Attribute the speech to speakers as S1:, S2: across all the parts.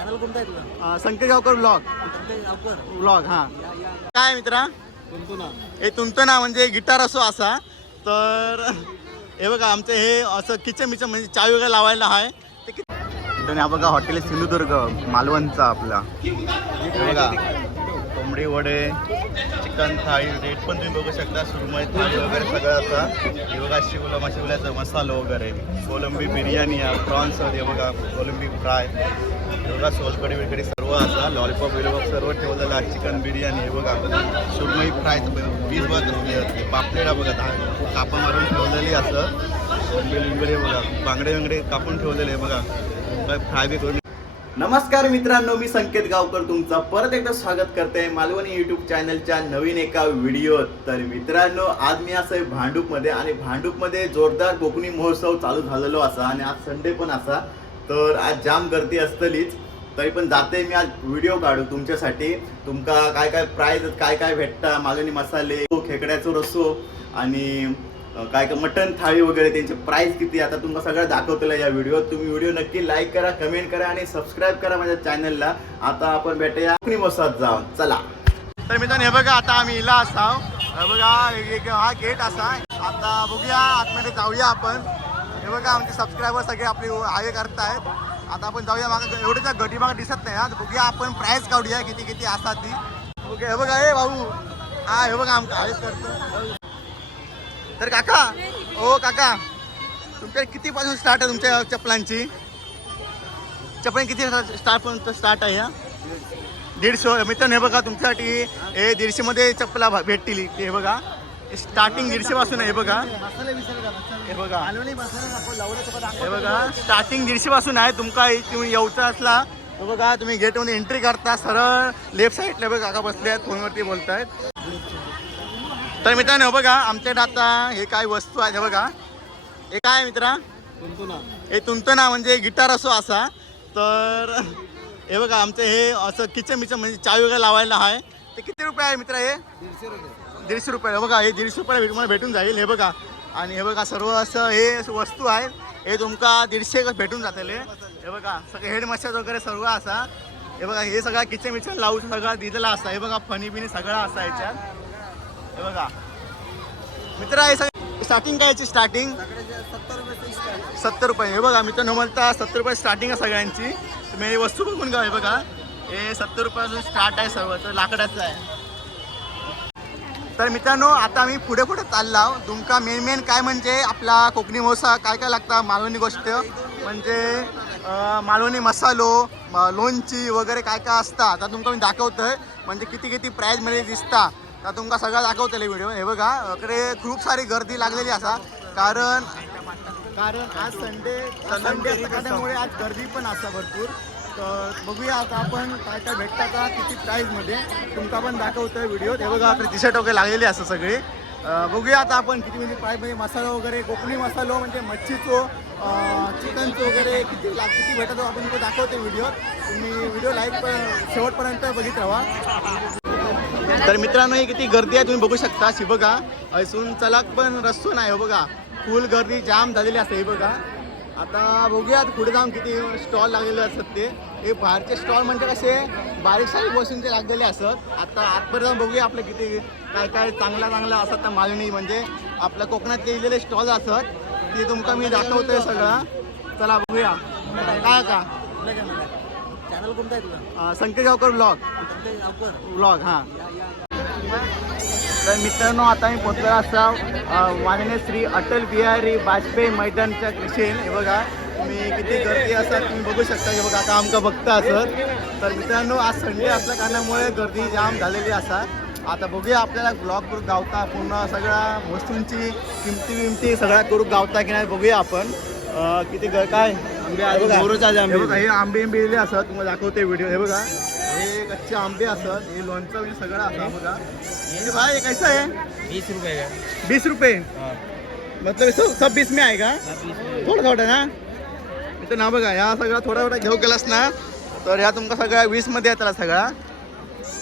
S1: Channel कोणता आहे तुझा?
S2: संकेत गावकर ब्लॉग
S1: गावकर
S2: ब्लॉग हा. काय मित्रा?
S1: कोणतो ना
S2: हे तुमचं ना म्हणजे गिटार असो असा. तर हे बघा आमचं हे असं किचन बिचन म्हणजे चाय वगैरे लावायला आहे. ते आणि हा बघा हॉटेल सिंधुदुर्ग मालवणचा आपला. हे बघा. कोंबडी वडे चिकन थाळी रेट पण तुम्ही बघू शकता. सुरमई थाळी वगैरे सगळं आता. हे बघा शिवला माशिवल्याचा मसाला वगैरे. कोलंबी बिर्याणी आहे प्रॉन्स हे बघा कोलंबी फ्राय. हे बघा सोलकडी वगैरे सर्व असा लॉलीपॉप विलॉप सर्व ठेवलेलं आहे चिकन बिर्याणी हे बघा. सुरमई फ्राय वीस बघा कसली असते पापलेटा बघा दहा कापा मारून ठेवलेली असं. कोंबडी बघा बांगडे वांगडे कापून ठेवलेले बघा. काय फ्राय बी करून नमस्कार मित्रांनो मी संकेत गावकर तुमचा परत एकदा स्वागत करते मालवणी युट्यूब चॅनलच्या नवीन एका व्हिडिओत तर मित्रांनो आज मी असं भांडूपमध्ये आणि भांडूपमध्ये जोरदार कोकणी महोत्सव चालू झालेलो असा आणि आज संडे पण असा. तर आज जाम गर्दी असतलीच तरी पण जाते मी आज व्हिडिओ काढू तुमच्यासाठी. तुमका काय काय प्राईज काय काय भेटता मालवणी मसाले खेकड्याचो रस्सो आणि काय का मटन थाळी वगैरे त्यांचे प्राइस किती आता तुम्हाला सगळं दाखवतलं या व्हिडिओत तुम्ही व्हिडिओ नक्की लाईक करा कमेंट करा आणि सबस्क्राईब करा माझ्या चॅनलला आता आपण भेटूया कोकणी मसात जाऊन. चला. तर मित्रांनो हे बघा आता आम्ही इला असाव बघा एक हा गेट असा आता बघूया आतमध्ये जाऊया आपण. हे बघा आमचे सबस्क्रायबर सगळे आपले हाय करतायत. आता आपण जाऊया मागे. एवढे तर गटी मागे दिसत नाही आज बघूया आपण प्राईस काढूया किती किती असतात ती. ओके हे बघा हे भाऊ. हा हे बघा आमचं हायच करतो. तर काका ओ काका तुमच्या किती पासून स्टार्ट आहे तुमच्या चपलांची? चपलां किती स्टार्ट पर्यंत स्टार्ट आहे ह्या दीडशे मित्रांनो हे बघा तुमच्यासाठी हे दीडशे मध्ये चपला भेटतील. हे बघा स्टार्टिंग दीडशे पासून आहे बघा. हे बघा. हे बघा स्टार्टिंग दीडशे पासून आहे. तुमका तुम्ही येऊचा असला तर बघा तुम्ही गेटमध्ये एंट्री करता सरळ लेफ्ट साईडला बघा काका बसले आहेत फोनवरती बोलतायत. तर मित्रांनो हे बघा आमच्याकडे आता हे काय वस्तू आहेत हे बघा. हे काय मित्रा? हे तुमचं ना म्हणजे गिटार असो असा. तर हे बघा आमचं हे असं किचन बिचन म्हणजे चाय वगैरे लावायला आहे. ते किती रुपये आहे मित्रा हे?
S1: दीडशे रुपये.
S2: दीडशे रुपये. हे बघा हे दीडशे रुपयाला भेट- मला भेटून जाईल हे बघा. आणि हे बघा सर्व असं हे वस्तू आहेत हे तुमका दीडशे भेटून जातले हे. बघा सगळे हेड मसाज वगैरे सर्व असा. हे बघा हे सगळं किचन बिचन लावून सगळं दिलेला असा. हे बघा फणी बिनी सगळं असा याच्यात. हे बघा. मित्र हे सगळं स्टार्टिंग काय याची स्टार्टिंग
S1: सत्तर रुपये.
S2: सत्तर रुपये हे बघा मित्रांनो म्हणता सत्तर रुपये स्टार्टिंग आहे सगळ्यांची. तुम्ही ही वस्तू बघून घ्या हे बघा. हे सत्तर रुपयापासून स्टार्ट आहे सर्व तर लाकडाचं आहे. तर मित्रांनो आता आम्ही पुढे पुढे चालला तुमका मेन मेन काय म्हणजे? आपला कोकणी मोसा काय काय लागतं? मालवणी गोष्ट. म्हणजे मालवणी मसालो लोणची वगैरे काय काय असता? आता तुमका मी दाखवतोय. म्हणजे किती किती प्राईजमध्ये दिसता. तर तुमका सगळं दाखवतले व्हिडिओ हे बघा इकडे खूप सारी गर्दी लागलेली असा. कारण कारण आज संडे संडे असल्यामुळे आज गर्दी पण असता भरपूर. तर बघूया आता आपण काय काय भेटता का किती प्राईजमध्ये तुमका पण दाखवतोय व्हिडिओ हे बघा आपले टी शर्ट वगैरे लागलेले असं सगळे. बघूया आता आपण किती म्हणजे प्राईजमध्ये मसाला वगैरे कोकणी मसालो म्हणजे मच्छीचो चिकनचं वगैरे किती लाग किती भेटतो आपण तो व्हिडिओ तुम्ही व्हिडिओ लाईक शेवटपर्यंत बघित राहा. तर मित्रांनो ही किती गर्दी आहे तुम्ही बघू शकता. शी बघा असून चलाक पण रस्तो नाही हो बघा. फुल गर्दी जाम झालेली असते हे बघा. आता बघूया पुढे जाऊन किती स्टॉल लागलेले असतात ते. हे बाहेरचे स्टॉल म्हणजे कसे बारीक सारीक वस्तूंचे लागलेले असतात. आता आतपर्यंत जाऊन बघूया आपलं किती काय काय चांगला चांगला असतात त्या मागणी. म्हणजे आपल्या कोकणात लिहिलेले स्टॉल असत ते तुमका मी दाखवतोय सगळं. चला बघूया. काय का
S1: चॅनल कोणता आहे तुझा?
S2: अं, संकेत गावकर ब्लॉग
S1: गावकर
S2: ब्लॉग हां. तर मित्रांनो आता मी पोचलो असा माननीय श्री अटल बिहारी वाजपेयी मैदानच्या कृषीन हे बघा तुम्ही किती गर्दी असतात तुम्ही बघू शकता. हे बघा आता आमका बघता असत तर मित्रांनो आज संडे असल्या कारणामुळे गर्दी जाम झालेली असा. आता बघूया आपल्याला ब्लॉग करून गावता पूर्ण सगळ्या वस्तूंची किमती बिमती सगळ्या करून गावता की नाही बघूया आपण. अं, किती ग- काय?
S1: हे आंबे.
S2: हे बघा, हे आंबे आंबे दिले असतात तुम्हाला दाखवते व्हिडिओ हे बघा. हे कच्चे आंबे असतात हे लोणचं म्हणजे सगळं असं बघा. हे भाई ये कैसा है
S1: वीस रुपये का?
S2: बीस रुपये. मतलब सब सब बीस में आएगा. थोडं थोडं ना? इथं ना बघा ह्या सगळा थोडा थोडा घेऊ गेलास ना तर ह्या तुमका सगळ्या वीसमध्ये येतला सगळा.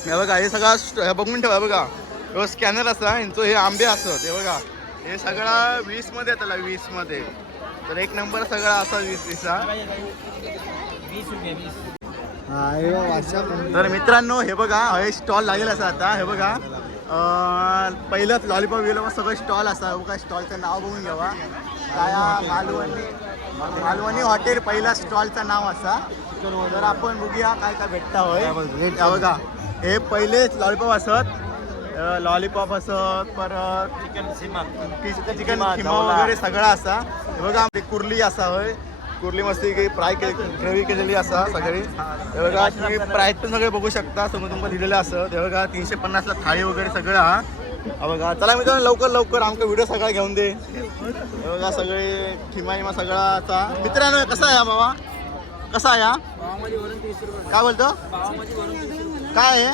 S2: हे बघा हे सगळा बघून ठेवा बघा. ह्यो स्कॅनर असा ह्यांचं हे आंबे असत हे बघा. हे सगळा वीसमध्ये येतला वीसमध्ये. तर एक नंबर सगळा असा वीस तर मित्रांनो हे बघा हे स्टॉल लागेल असं आता हे बघा. पहिलंच लॉलीपॉप विलॉपॉप सगळं स्टॉल असा बघा स्टॉलचं नाव बघून घ्यावा. काय मालवणी. मालवणी हॉटेल पहिला स्टॉलचं नाव असा. तर आपण बघूया काय काय भेटता होय. बघा हे पहिलेच लॉलीपॉप असत. लॉलीपॉप असत परत
S1: चिकन सीमा
S2: चिकन किमा वगैरे सगळं असा. हे बघा आमची कुर्ली असा होय. कुर्ली मस्ती की फ्राय ग्रेव्ही केलेली असा सगळी. हे बघा तुम्ही प्राईस पण सगळे बघू शकता. समोर तुमका दिलेलं असं. हे बघा तीनशे पन्नासला थाळी वगैरे सगळं हा. हा बघा चला मित्रांनो लवकर लवकर आमका व्हिडिओ सगळा घेऊन दे. हे बघा सगळे खिमा हिमा सगळा असा. मित्रांनो कसा आहे बाबा कसा आहे हा? काय बोलतो? काय आहे?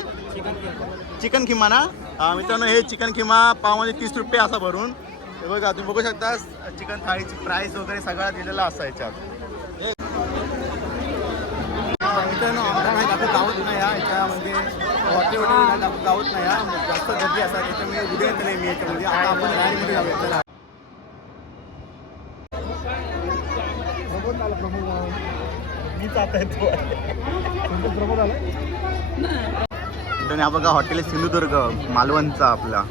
S1: चिकन
S2: खिमा ना? मित्रांनो हे चिकन खिमा पावमध्ये तीस रुपये असा भरून. हे बघा तुम्ही बघू शकता चिकन थाळीची प्राईस वगैरे सगळा दिलेला असा याच्यात. मित्रांनो आमच्या काही दाखवत गावत नाही या याच्यामध्ये हॉटेल वगैरे दाखवत गावत नाही या जास्त गर्दी असा त्याच्यामुळे उद्या येत नाही मी याच्यामध्ये. आता आपण गाडीमध्ये जाऊया चला. मी जात आहे आणि हा बघा हॉटेल सिंधुदुर्ग मालवणचा आपला.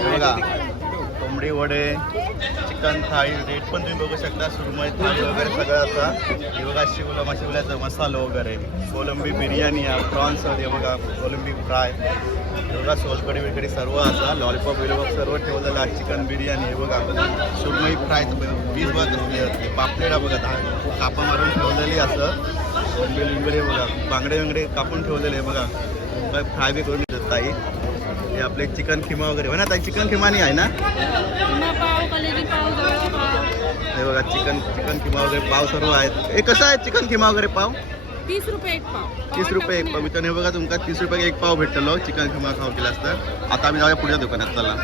S2: बघा कोंबडी वडे चिकन थाळी रेट पण तुम्ही बघू शकता सुरमई थाळी वगैरे सगळं असं हे बघा शिवला शिवल्याचा मसाला वगैरे. कोलंबी बिर्याणी आहे प्रॉन्स हे बघा कोलंबी फ्राय. बघा सोलकडी बिलकडी सर्व असा लॉलीपॉप विलॉपॉप सर्व ठेवलेलं आहे चिकन बिर्याणी हे बघा. सुरमई फ्राय वीस बघा कसली असते पापलेट बघा दहा कापा मारून ठेवलेली असं. लिंबे बघा बांगडे वगैरे कापून ठेवलेले आहे बघा. फ्राय बी करून देतात ताई. हे आपले चिकन खिमा वगैरे. हो ना ताई चिकन खिमा नाही आहे ना? हे बघा चिकन चिकन खिमा वगैरे पाव सर्व आहेत. हे कसं आहे चिकन खिमा वगैरे पाव?
S3: तीस रुपये एक पाव.
S2: तीस रुपये एक पाव. मित्रांनो हे बघा तुमका तीस रुपये एक पाव भेटलो चिकन खिमा खाऊ केला असतं. आता आम्ही जाऊया पुढच्या दुकानात चला.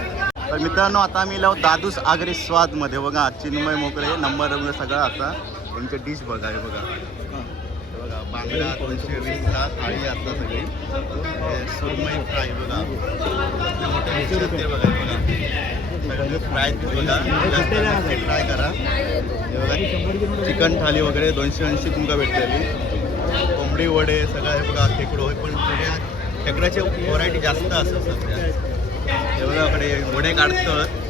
S2: तर मित्रांनो आता आम्ही लावू दादूस आगरी स्वादमध्ये. बघा चिन्मय मोकळे नंबर वगैरे सगळं आता. त्यांचे डिश बघा बघा हे बघा. बांगडा दोनशे वीसला थाळी असतात सगळी. सुरमई फ्राय बघा. मोठे ते बघा. बघा. सगळे फ्राय बघा. ट्राय करा. हे बघा. चिकन थाली वगैरे दोनशे ऐंशी तुमका भेटलेली. कोंबडी वडे सगळं हे बघा. खेकडो हे पण सगळ्या खेकड्याचे व्हरायटी जास्त असतात सध्या. हे बघा इकडे वडे काढतात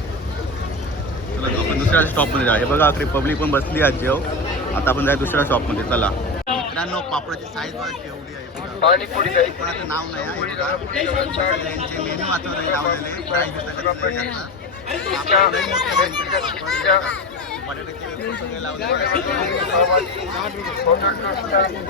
S2: आपण दुसऱ्या शॉपमध्ये जा. हे बघा इकडे पब्लिक पण बसली आहे हो. जेव आता आपण जाय दुसऱ्या शॉपमध्ये चला. मित्रांनो पापडाची साईज केवढी आहे. कोणाचं नाव नाही. यांचे वाचवले लावलेले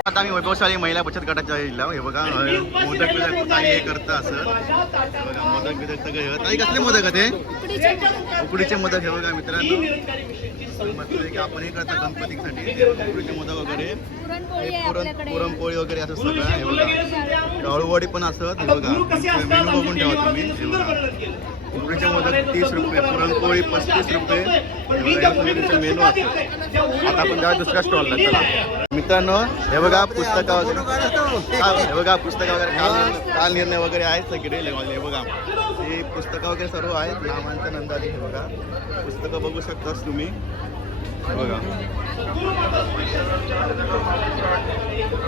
S2: आता आम्ही वैभवशाली महिला बचत गटाच्या इला हे बघा मोदक बिदक ताई हे करतं असं. बघा मोदक बिदक सगळं हे. ताई कसले मोदक आहे ते उकडीचे मोदक हे बघा मित्रांनो. म्हटलं की आपण हे करतो गणपतीसाठी उकडीचे मोदक वगैरे. हे पुरण पुरणपोळी वगैरे असं सगळं हे बघा. पण असत हे बघा. मेनू बघून ठेवा तुम्ही. उकडीचे मोदक तीस रुपये पुरणपोळी पस्तीस रुपये. मेनू असतात. आता आपण जाऊया दुसऱ्या स्टॉलला चला. मित्रांनो हे बघा पुस्तकं वगैरे. हे बघा पुस्तकं वगैरे काल काल निर्णय वगैरे आहेत सगळे हे बघा. पुस्तकं वगैरे सर्व आहेत. नामांचा नंदारी हे बघा. पुस्तकं बघू शकतास तुम्ही. बघा.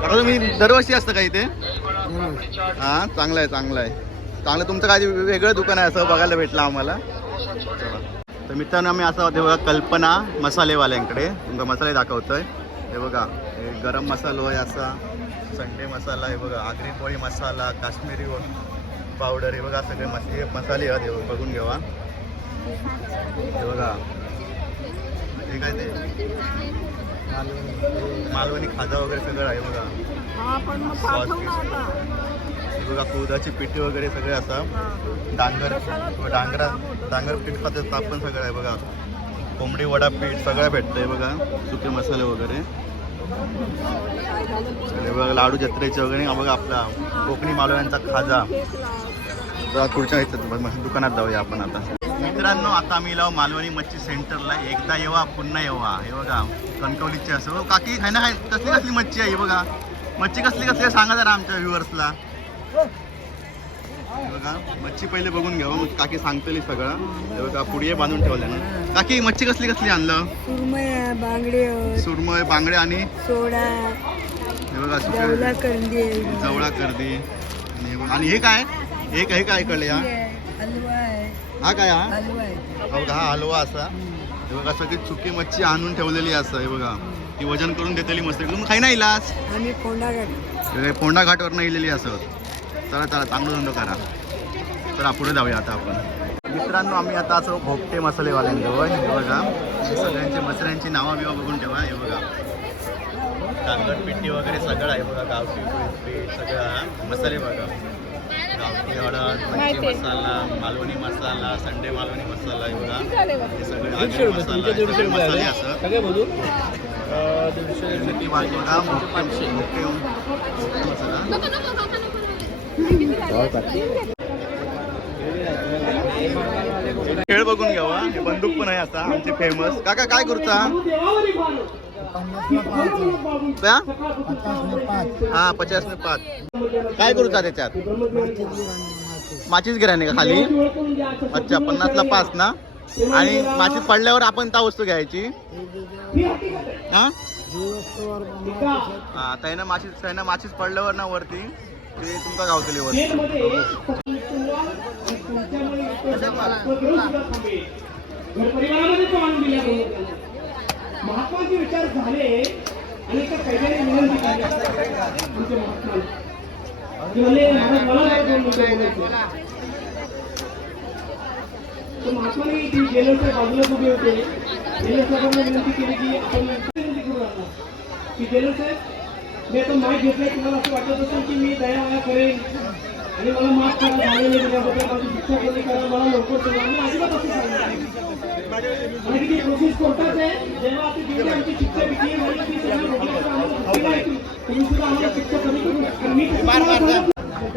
S2: आता तुम्ही दरवर्षी असतं का इथे? हां चांगलं आहे चांगलं आहे. चांगलं तुमचं काय वेगळं दुकान आहे असं बघायला भेटलं आम्हाला. तर मित्रांनो आम्ही असं होते बघा कल्पना मसालेवाल्यांकडे. तुमका मसाले दाखवतोय. हे बघा हे गरम मसालो आहे असा. संडे मसाला आहे बघा. आगरी पोळी मसाला काश्मीरी पावडर हे बघा सगळे मस हे मसाले आहेत हे बघ- बघून घ्यावा हे बघा. हे काय ते? मालवणी. खाजा वगैरे सगळं आहे बघा.
S3: हा
S2: हे बघा कुदाची पिठी वगैरे सगळे असा डांगर डांगरा डांगर पीठ खाते ताप पण सगळं आहे बघा. कोंबडी वडा पीठ सगळं भेटतंय बघा सुके मसाले वगैरे. हे बघा लाडू जत्रेचे वगैरे हा बघा आपला कोकणी मालवण्यांचा खाजा. पुढच्या दुकानात जाऊया आपण आता. मित्रांनो आता आम्ही लाव मालवणी मच्छी सेंटरला एकदा येवा पुन्हा येवा. हे बघा कणकवलीची असं. काकी आहे ना आहे कसली कसली मच्छी आहे? बघा. मच्छी कसली कसली आहे? सांगा जरा आमच्या व्ह्युअर्सला. बघा मच्छी पहिले बघून घ्यावं मग काकी सांगतली सगळं. हे बघा पुढे बांधून ठेवलं ना. काकी मच्छी कसली कसली आणलं?
S3: बांगडे
S2: सुरमय बांगडे आणि?
S3: सोडा.
S2: हे बघा जवळा कर्दी आणि हे आणि हे काय हे? हे काय
S3: हलवा आहे.
S2: हा काय हा? हा बघा हा हलवा असा. हे बघा सगळी सुकी मच्छी आणून ठेवलेली असं हे बघा. ती वजन करून देतली मस्त तुम्ही खाई नाही इलास
S3: आम्ही
S2: हे काय फोंडा घाटवरनं इलेली असं. चला चला चांगलं धंदो करा. तर पुढे जाऊया आता आपण. मित्रांनो आम्ही आता असं भोगटे मसालेवाल्यांजवळ हे बघा. हे सगळ्यांचे मसाल्यांची नावं बिवा बघून ठेवा हे बघा. कांगड पिट्टी वगैरे सगळं आहे बघा गावठी पीठ सगळं मसाले बघा. गावठी हळद मच्छी मसाला मालवणी मसाला संडे मालवणी मसाला हे सगळे आगरी मसाला हे सगळे मसाले असं.
S1: सगळे
S2: खेळ बघून घ्यावा. हे बंदूक पण आहे असा आमचे फेमस काका काय करूचा क्या? हा पचास ने पाच। काय करूचा त्याच्यात? माचीच गिराणी का खाली? अच्छा पन्नासला पाच ना? आणि माचीस पडल्यावर आपण त्या वस्तू घ्यायची. हा? हा त्यानं माचीस त्यानं माचीस पडल्यावर ना वरती. ते तुमका गावतली वरती
S4: परिवारामध्ये तो आणून दिला महात्माचे विचार झाले आणि एका कैद्याने विनंती केली आमचे महात्मा. म्हणले महाराज मला जरा दोन मुद्दे बोलायचे. तर महात्माने ती जेलरच्या बाजूला उभे होते. जेलर साहेबांना विनंती केली की आपण विनंती करू आता. की जेलर साहेब मी आता माहीत घेतलंय तुम्हाला असं वाटत असेल की मी दया माया करेन. आणि मला माफ करा झालेलं त्याच्याबद्दल माझी शिक्षा कमी करा मला लवकर सोडा मी अजिबात असं सांगणार जेव्हा आमची शिक्षा म्हणजे ती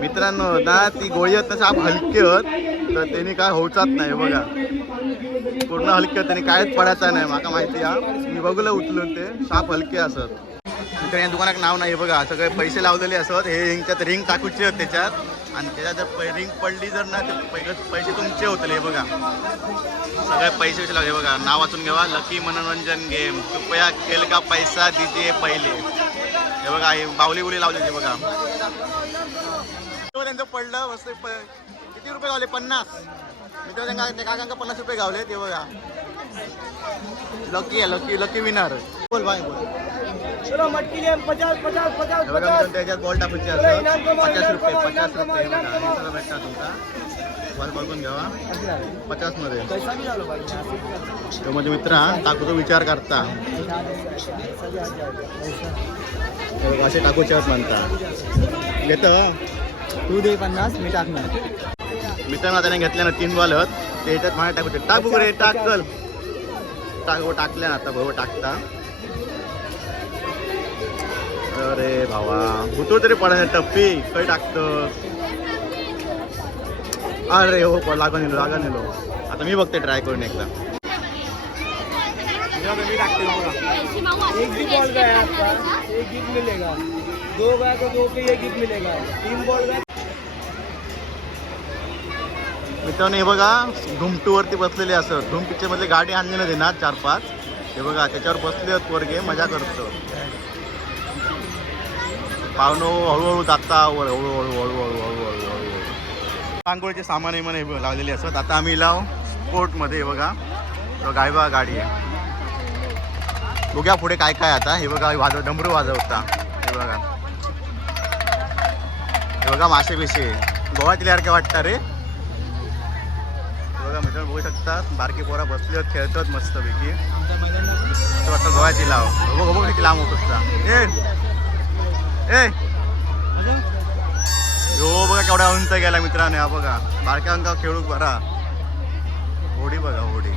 S2: मित्रांनो ना ती गोळी आहेत ना साप हलके होत तर त्यांनी काय होऊचाच नाही बघा. पूर्ण हलके त्यांनी कायच पडायचं नाही माका माहिती हा. मी बघूला उचलून ते साप हलके असत. मित्र या दुकानात नाव नाही बघा. सगळे पैसे लावलेले असत हे रिंगच्यात रिंग टाकूचे आहेत त्याच्यात. आणि त्याच्यात जर रिंग पडली जर ना ते पहिले पैसे तुमचे होतले हे बघा. सगळे पैसे पैसे लागले बघा. नाव वाचून घ्यावा लकी मनोरंजन गेम कृपया खेल का पैसा दिजे पहिले. हे बघा हे बावली बुली लावले ते बघा. त्यांचं पडलं मस्त प- किती रुपये गावले? पन्नास. मी तेव्हा त्यांना त्या काकांका पन्नास रुपये गावले ते बघा. लकी आहे लकी लकी विनर बोल बाय बोल.
S4: चलो मटकी ले पचास पचास पचास
S2: मित्रांनो, त्याच्यात बॉल टाकूचे असतात पचास रुपये पचास रुपये भेटतात तुमचा. बॉल बघून घ्यावा पचासमध्ये. तो म्हणजे मित्र टाकूचा विचार करता. असे टाकूचे म्हणता. घेतं.
S1: तू दे पन्नास मी टाकणार.
S2: मित्रांनो त्याने घेतल्या ना तीन बॉल ते याच्यात माझ्या टाकू टाक रे टाक चल टाक हो टाकल्या ना आता भाऊ टाकता. अरे भावा. भूतो तरी पडा टप्पी. काही टाकतं? अरे हो लागा नेलो लागा नेलो. आता मी बघते ट्राय करून एकदा. मी टाकते बघा
S4: एक भी बॉल गया है आपका एक गिफ्ट मिलेगा. दो गया तो दो के एक गिफ्ट मिलेगा. तीन बॉल गया.
S2: मित्रांनो हे बघा घुमटूवरती बसलेले असत धूम मधले गाडी आणलेलं ना चार पाच हे बघा त्याच्यावर बसले आहेत पोरगे मजा करतो. पावनो हळूहळू जाता वर हळूहळू हळूहळू हळूहळू हळूहळू. रांगोळीचे सामान हे म्हणे लावलेले असत आता आम्ही लाव स्पोर्टमध्ये बघा. गायबा गाडी आहे. बघ्या पुढे काय काय आता. हे बघा वाजव डमरू वाजवता. हे बघा. हे बघा मासे बिसे. गोव्यातल्यासारखे वाटतं रे? बघा मित्र बघू शकतात. बारकी पोरा बसले आहेत खेळतात मस्त पैकी असं वाटतं गोव्याची लाव बघू बघू किती लांब होत असता. ए! ए. हो बघा केवढा उंच गेला मित्राने हा बघा. बारक्या अंका खेळूक बरा. होडी बघा होडी.